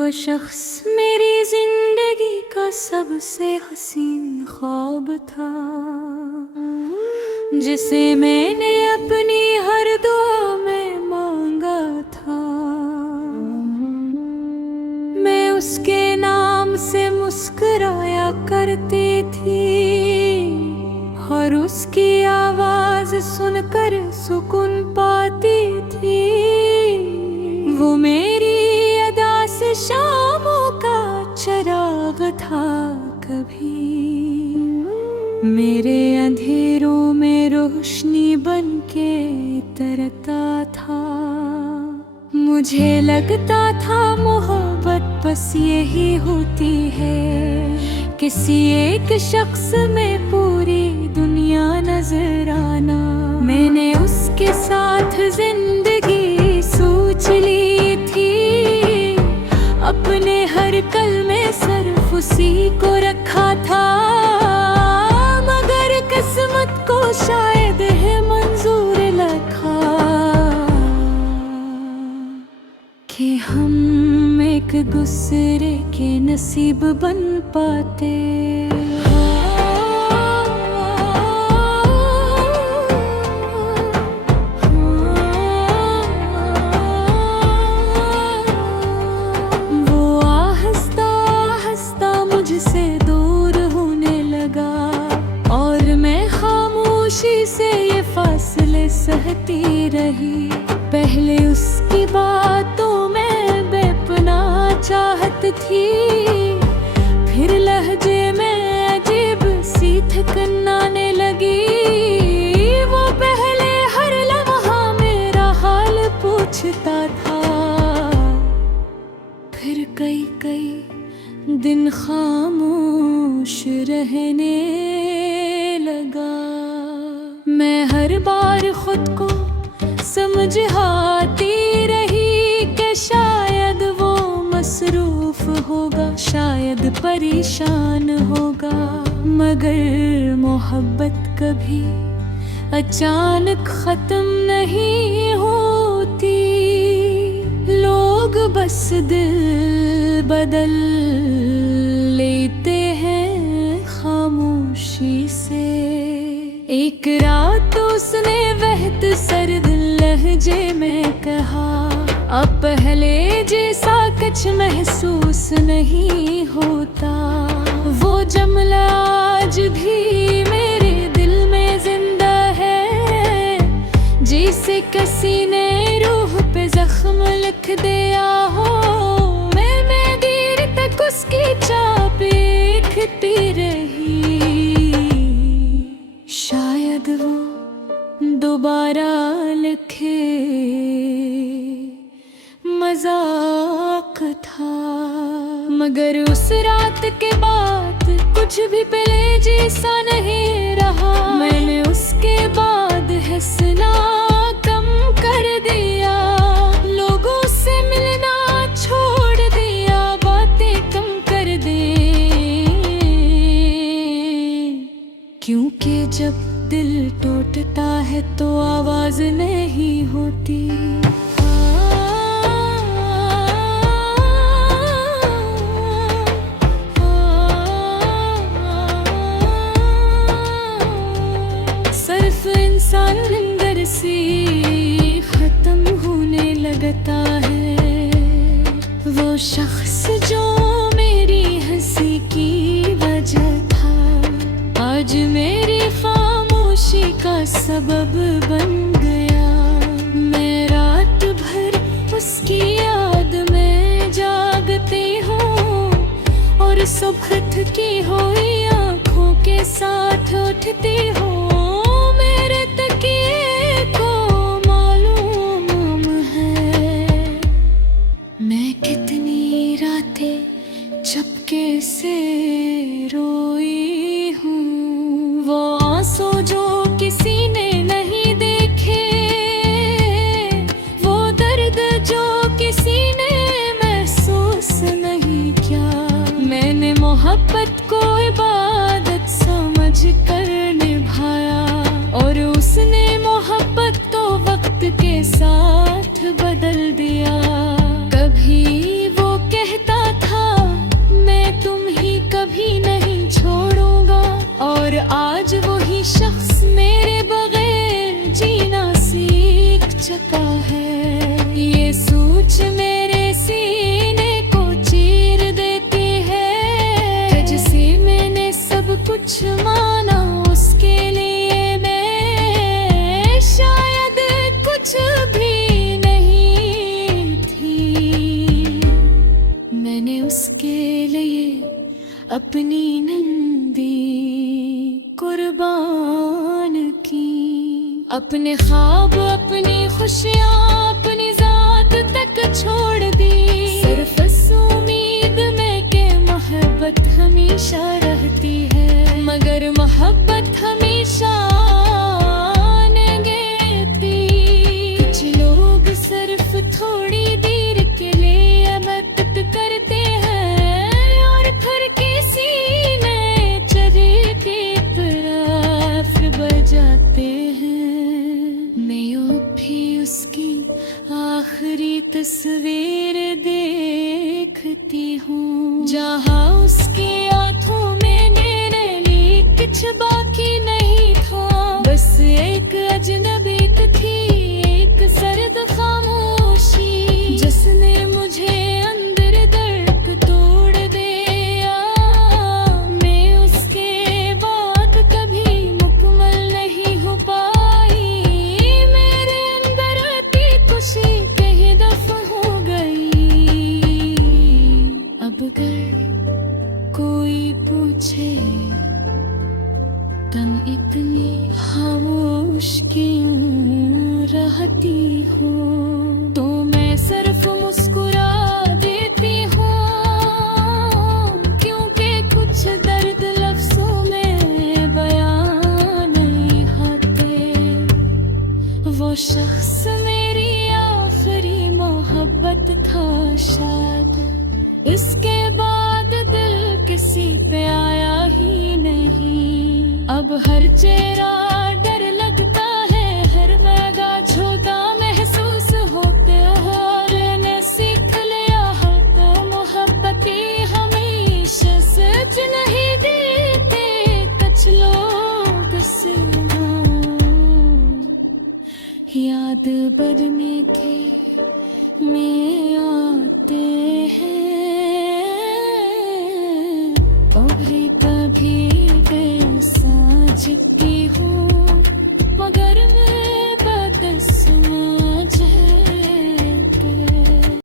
वो शख्स मेरी जिंदगी का सबसे हसीन ख्वाब था, जिसे मैंने अपनी हर दुआ में मांगा था। मैं उसके नाम से मुस्कुराया करती थी और उसकी आवाज सुनकर सुकून पाती थी। वो मेरी अदा से शामों का चिराग था, कभी मेरे अंधेरों में रोशनी बनके तरता था। मुझे लगता था मोहब्बत बस यही होती है, किसी एक शख्स में पूरी दुनिया नजर आना। मैंने उसके साथ जिंदगी सोच ली थी, अपने हर कल में सिर्फ उसी को रखा था। मगर किस्मत को शायद है मंजूर लिखा कि हम एक दूसरे के नसीब बन पाते। से ये फासले सहती रही, पहले उसकी बातों में बेपनाह चाहत थी, फिर लहजे में अजीब सी थकन आने लगी। वो पहले हर लम्हा मेरा हाल पूछता था, फिर कई कई दिन खामोश रहने लगा। मैं हर बार खुद को समझाती रही कि शायद वो मसरूफ होगा, शायद परेशान होगा। मगर मोहब्बत कभी अचानक खत्म नहीं होती, लोग बस दिल बदल लेते हैं खामोशी से। एक रात उसने वहत सर्द लहजे में कहा, अब पहले जैसा कुछ महसूस नहीं होता। वो जुमला आज भी मेरे दिल में जिंदा है, जैसे किसी ने रूह पे जख्म लिख दिया हो। मैं देर तक उसकी चाह देखती रही, शायद वो दोबारा लिखे। मजाक था, मगर उस रात के बाद कुछ भी पहले जैसा नहीं रहा। मैंने उसके बाद हंसना कम कर दिया, लोगों से मिलना छोड़ दिया, बातें कम कर दी, क्योंकि जब दिल टूटता है तो आवाज नहीं होती। सिर्फ इंसान अंदर से खत्म होने लगता है। वो शख्स जो मेरी हंसी की वजह था, आज मेरी खामोशी का सबब बन गया। मैं रात भर उसकी याद में जागती हूँ और सुबह थकी हुई आँखों के साथ उठती हूँ। मेरे तकिए को मालूम है मैं कितनी रातें चपके से रोई हूँ। वो आंसू जो किसी ने नहीं देखे, वो दर्द जो किसी ने महसूस नहीं किया। मैंने मोहब्बत को इबादत समझ कर निभाया, और उसने मोहब्बत तो वक्त के साथ बदल दिया। कभी वो कहता कुछ मेरे सीने को चीर देती है। जिसे मैंने सब कुछ माना उसके लिए मैं शायद कुछ भी नहीं थी। मैंने उसके लिए अपनी नंदी कुर्बान की। अपने ख्वाब अपनी खुशियाँ अपनी जात तक छोड़ दी। सिर्फ इस उम्मीद में के मोहब्बत हमेशा रहती है, मगर मोहब्बत हमेशा नहीं थी। कुछ लोग सिर्फ थोड़ी देर के लिए मदद करते हैं और फिर किसी नए चेहरे की तरफ बजाते हैं। मैं अब भी उसकी आखिरी तस्वीर देखती हूँ, जहाँ उसकी आंखों में मेरे लिए कुछ बाकी नहीं था। बस एक अजनबी थी, एक सर्द खामोशी, जिसने मुझे अंदर दर्द तोड़ दिया। मैं उसके बाद कभी मुकम्मल नहीं हो पाई। मेरे अंदर आती खुशी कहीं दफन हो गई। अब अगर कोई पूछे तुम इतनी खामोश क्यों रहती हो, तो मैं सिर्फ मुस्कुरा देती हूँ, क्योंकि कुछ दर्द लफ्जों में बयान नहीं होते। वो शख्स मेरी आखिरी मोहब्बत था शायद, इसके बाद दिल किसी पे आया ही नहीं। अब हर चेहरा